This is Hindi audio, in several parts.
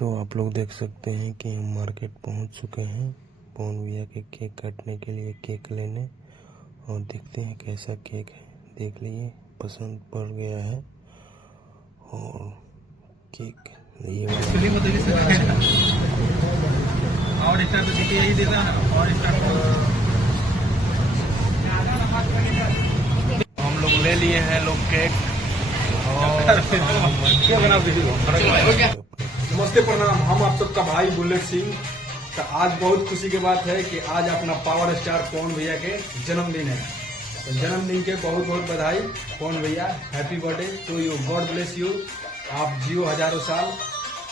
तो आप लोग देख सकते हैं कि हम मार्केट पहुंच चुके हैं पवन भैया के केक काटने के लिए, केक लेने। और देखते हैं कैसा केक है। देख लिए, पसंद पड़ गया है। और केक ये और स्टार तो देखिए यही देता है। और स्टार हम लोग ले लिए हैं लोग केक। नमस्ते, प्रणाम। हम आप सबका भाई बुलेट सिंह। तो आज बहुत खुशी की बात है कि आज अपना पावर स्टार पवन भैया के जन्मदिन है। तो जन्मदिन के बहुत बहुत बधाई पवन भैया। Happy birthday to you, god bless you. आप जियो हजारों साल।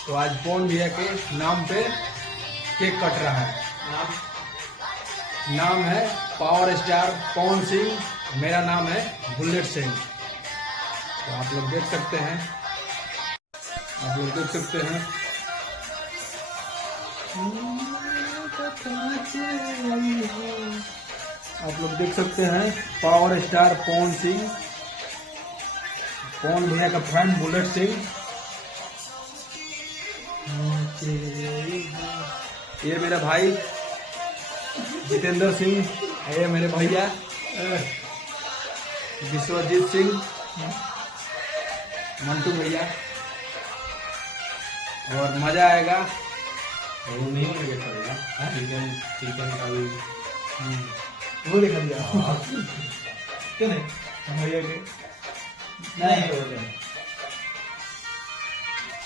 तो आज पवन भैया के नाम पे केक कट रहा है। नाम है पावर स्टार पवन सिंह, मेरा नाम है बुलेट सिंह। तो आप लोग देख सकते हैं, आप लोग देख सकते हैं। आप लोग देख सकते हैं पावर स्टार पवन सिंह, पवन भैया का फ्रेंड बुलेट सिंह। ये मेरा भाई जितेंद्र सिंह, ये मेरे भैया विश्वजीत सिंह, मंटू भैया। और मजा आएगा। वो नहीं होने पड़ेगा। चिकन का भी वो लिखा दिया क्यों नहीं भैया के नहीं हो रहे।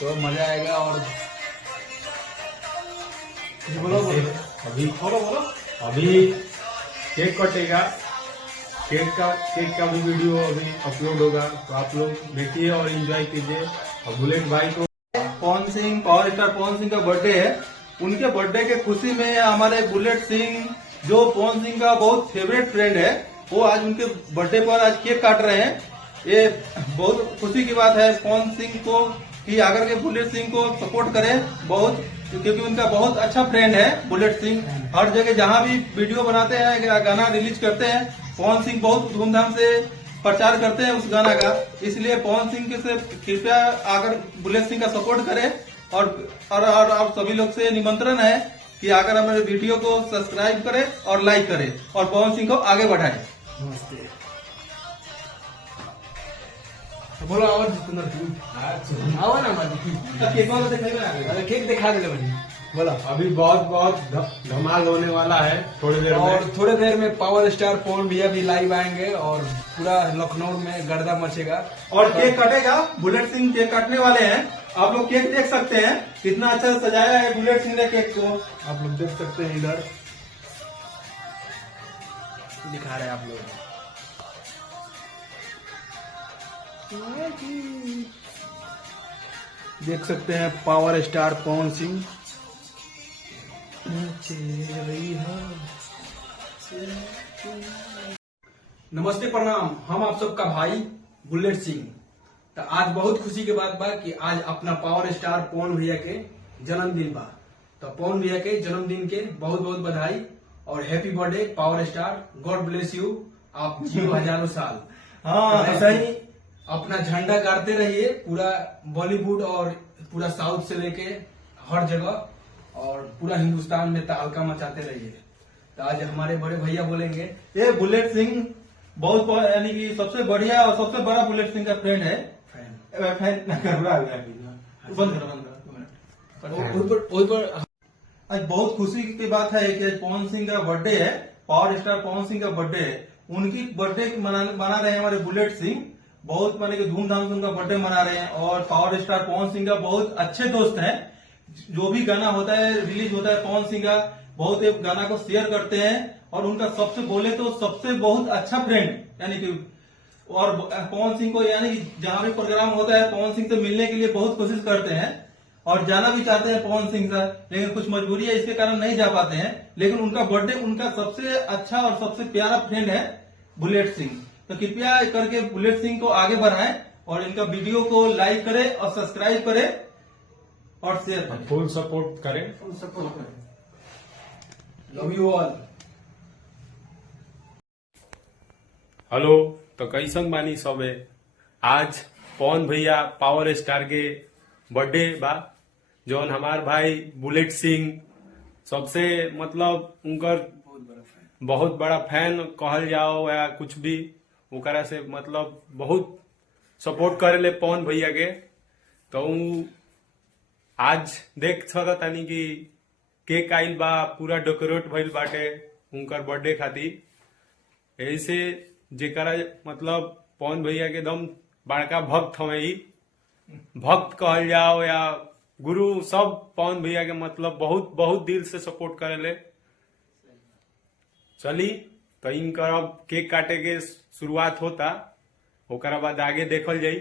तो मजा आएगा। और बोलो अभी बोलो अभी केक कटेगा। केक का भी वीडियो अभी अपलोड होगा, तो आप लोग देखिए और एंजॉय कीजिए। और बुलेट भाई को पवन सिंह, पावर स्टार पवन सिंह का बर्थडे है। उनके बर्थडे के खुशी में हमारे बुलेट सिंह, जो पवन सिंह का बहुत फेवरेट फ्रेंड है, वो आज उनके बर्थडे पर आज केक काट रहे हैं। ये बहुत खुशी की बात है पवन सिंह को कि आकर के बुलेट सिंह को सपोर्ट करें बहुत, क्योंकि उनका बहुत अच्छा फ्रेंड है बुलेट सिंह। हर जगह जहां भी वीडियो बनाते हैं, गाना रिलीज करते हैं, पवन सिंह बहुत धूमधाम से प्रचार करते हैं उस गाना का। इसलिए पवन सिंह के से कृपया आकर बुलेट सिंह का सपोर्ट करें। और आप सभी लोग से निमंत्रण है कि आकर हमारे वीडियो को सब्सक्राइब करें और लाइक करें और पवन सिंह को आगे बढ़ाएं। नमस्ते। बोलो और जितेंद्र सिंह आओ ना केक दिखा दे भाई। बोलो। अभी बहुत धमाल होने वाला है थोड़ी देर और में। थोड़ी देर में पावर स्टार पवन भैया भी लाइव आएंगे और पूरा लखनऊ में गर्दा मचेगा। और केक कटेगा। बुलेट सिंह केक काटने वाले हैं। आप लोग केक देख सकते हैं कितना अच्छा सजाया है बुलेट सिंह ने केक को। आप लोग देख सकते हैं, इधर दिखा रहे हैं आप लोग। देख सकते हैं पावर स्टार पवन सिंह। नमस्ते, प्रणाम। हम आप सबका भाई बुलेट सिंह। तो आज बहुत खुशी की बात बा कि आज अपना पावर स्टार पवन भैया के जन्मदिन बा। तो पवन भैया के जन्मदिन के बहुत बहुत बधाई और happy birthday power star. God bless you. आप जियो हजारों साल। हाँ, तो ऐसा ही अपना झंडा गाड़ते रहिए पूरा बॉलीवुड और पूरा साउथ से लेके हर जगह, और पूरा हिंदुस्तान में तहलका मचाते रहिए। तो आज हमारे बड़े भैया बोलेंगे। ये बुलेट सिंह बहुत यानी कि सबसे बढ़िया और सबसे बड़ा बुलेट सिंह का फ्रेंड है। फैन कर रहा है। बंद करो। आज बहुत खुशी की बात है कि आज पवन सिंह का बर्थडे है। पावर स्टार पवन सिंह का बर्थडे है। उनकी बर्थडे मना रहे हैं हमारे बुलेट सिंह। बहुत माने कि धूमधाम से उनका बर्थडे मना रहे हैं। और पावर स्टार पवन सिंह का बहुत अच्छे दोस्त हैं। जो भी गाना होता है, रिलीज होता है पवन सिंह का, बहुत एक गाना को शेयर करते हैं। और उनका सबसे बोले तो सबसे बहुत अच्छा फ्रेंड यानी कि, और पवन सिंह को यानी कि जहां भी प्रोग्राम होता है पवन सिंह से मिलने के लिए बहुत कोशिश करते हैं और जाना भी चाहते हैं पवन सिंह से, लेकिन कुछ मजबूरी है इसके कारण नहीं जा पाते हैं। लेकिन उनका बर्थडे उनका सबसे अच्छा और सबसे प्यारा फ्रेंड है बुलेट सिंह। तो कृपया करके बुलेट सिंह को आगे बढ़ाएं और इनका वीडियो को लाइक करें और सब्सक्राइब करें और शेयर करें। फुल सपोर्ट करें। Love you all. हेलो, तो कैसन बानी सबे। आज पवन भैया पावर स्टार के बर्थडे बा। जौन हमार भाई बुलेट सिंह सबसे मतलब उनकर बहुत बड़ा फैन कहल जाओ या कुछ भी ओकरा से मतलब बहुत सपोर्ट करेले पवन भैया के। तो उ आज देख सकतानी कि केक आइल बा, पूरा डेकोरेट भइल बाटे उनकर बर्थडे खातिर। यही से जेकरा मतलब पवन भैया के एकदम बड़का भक्त हवे, ई भक्त कहल जाओ या गुरु, सब पवन भैया के मतलब बहुत बहुत दिल से सपोर्ट करेले। चली तो इनकर अब केक काटे के शुरुआत होता, ओकरा बाद आगे देखल जाई।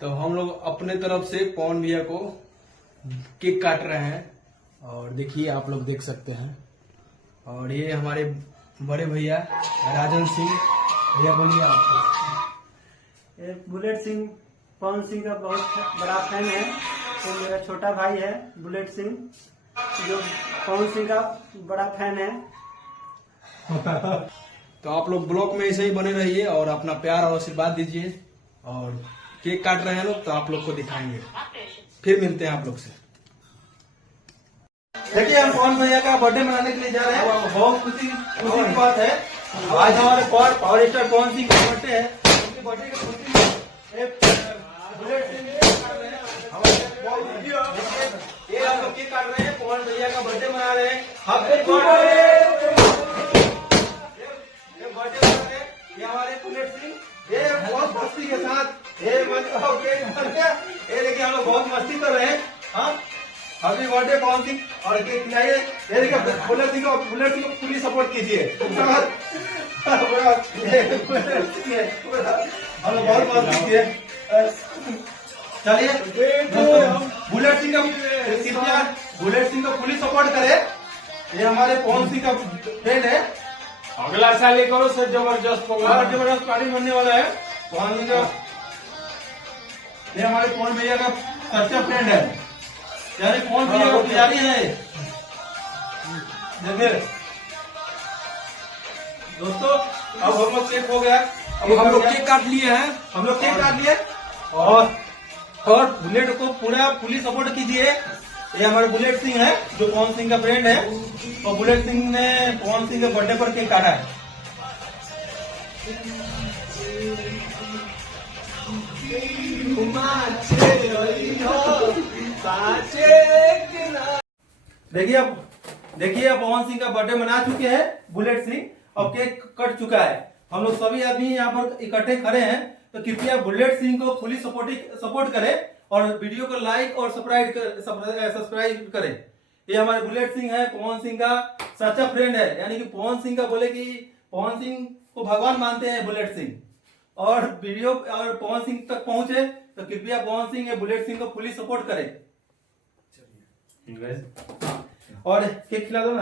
तो हम लोग अपने तरफ से पवन भैया को केक काट रहे हैं और देखिए आप लोग देख सकते हैं। और ये हमारे बड़े भैया राजन सिंह भैया, बोलिए आप। ये बुलेट सिंह पवन सिंह का बहुत बड़ा फैन है। तो मेरा छोटा भाई है बुलेट सिंह, जो पवन सिंह का बड़ा फैन है। तो आप लोग ब्लॉग में ऐसे ही बने रहिए और अपना प्यार और आशीर्वाद दीजिए। और केक काट रहे हैं लोग तो आप लोग को दिखाएंगे, फिर मिलते हैं आप लोग से। देखिए हम पवन भैया का बर्थडे मनाने के लिए जा रहे हैं। बहुत खुशी की बात है, आज हमारे पावर स्टार पवन सिंह का बर्थडे है। उनके बर्थडे की खुशी में एक बुलेट सिंह केक काट रहे हैं। ये हम लोग केक काट रहे हैं, पवन भैया का बर्थडे मना रहे हैं। Happy birthday. ये बर्थडे मना रहे हैं, ये हमारे बुलेट सिंह, ये बहुत मस्ती के साथ ये देखिए हम लोग बहुत मस्ती कर रहे हैं। हाँ, हैप्पी बर्थडे पवन सिंह। और केक खिलाइए। ये देखिए बुलेट सिंह को पूरी सपोर्ट कीजिए। हम लोग बहुत मस्ती किए। चलिए बुलेट सिंह का कृपया बुलेट सिंह को पुलिस सपोर्ट करे। ये हमारे पवन सिंह का फ्रेंड है। अगला साल एक और से जबरदस्त और जबरदस्त पार्टी बनने वाला है। पवन सिंह का ये हमारे पवन भैया का सच्चा फ्रेंड है, यानी पवन भैया का पुजारी है। देखिए दोस्तों, अब हम लोग केक हो गया। अब हम लोग केक काट लिए हैं। हम लोग केक काट लिए और बुलेट को पूरा पुलिस सपोर्ट कीजिए। ये हमारे बुलेट सिंह है जो पवन सिंह का फ्रेंड है। और बुलेट सिंह ने पवन सिंह के बर्थडे पर केक काटा है। देखिए पवन सिंह का बर्थडे मना चुके हैं बुलेट सिंह, और केक कट चुका है। हम लोग सभी आदमी यहाँ पर इकट्ठे खड़े हैं। तो कृपया बुलेट सिंह को फुली सपोर्ट करें और वीडियो को लाइक और सब्सक्राइब करें। ये हमारे बुलेट सिंह है, पवन सिंह का सच्चा फ्रेंड है। यानी कि पवन सिंह का बोले कि पवन सिंह को भगवान मानते हैं बुलेट सिंह। और वीडियो और पवन सिंह तक पहुंचे तो कृपया पवन सिंह या बुलेट सिंह को फुली सपोर्ट करें। और केक खिला दो ना।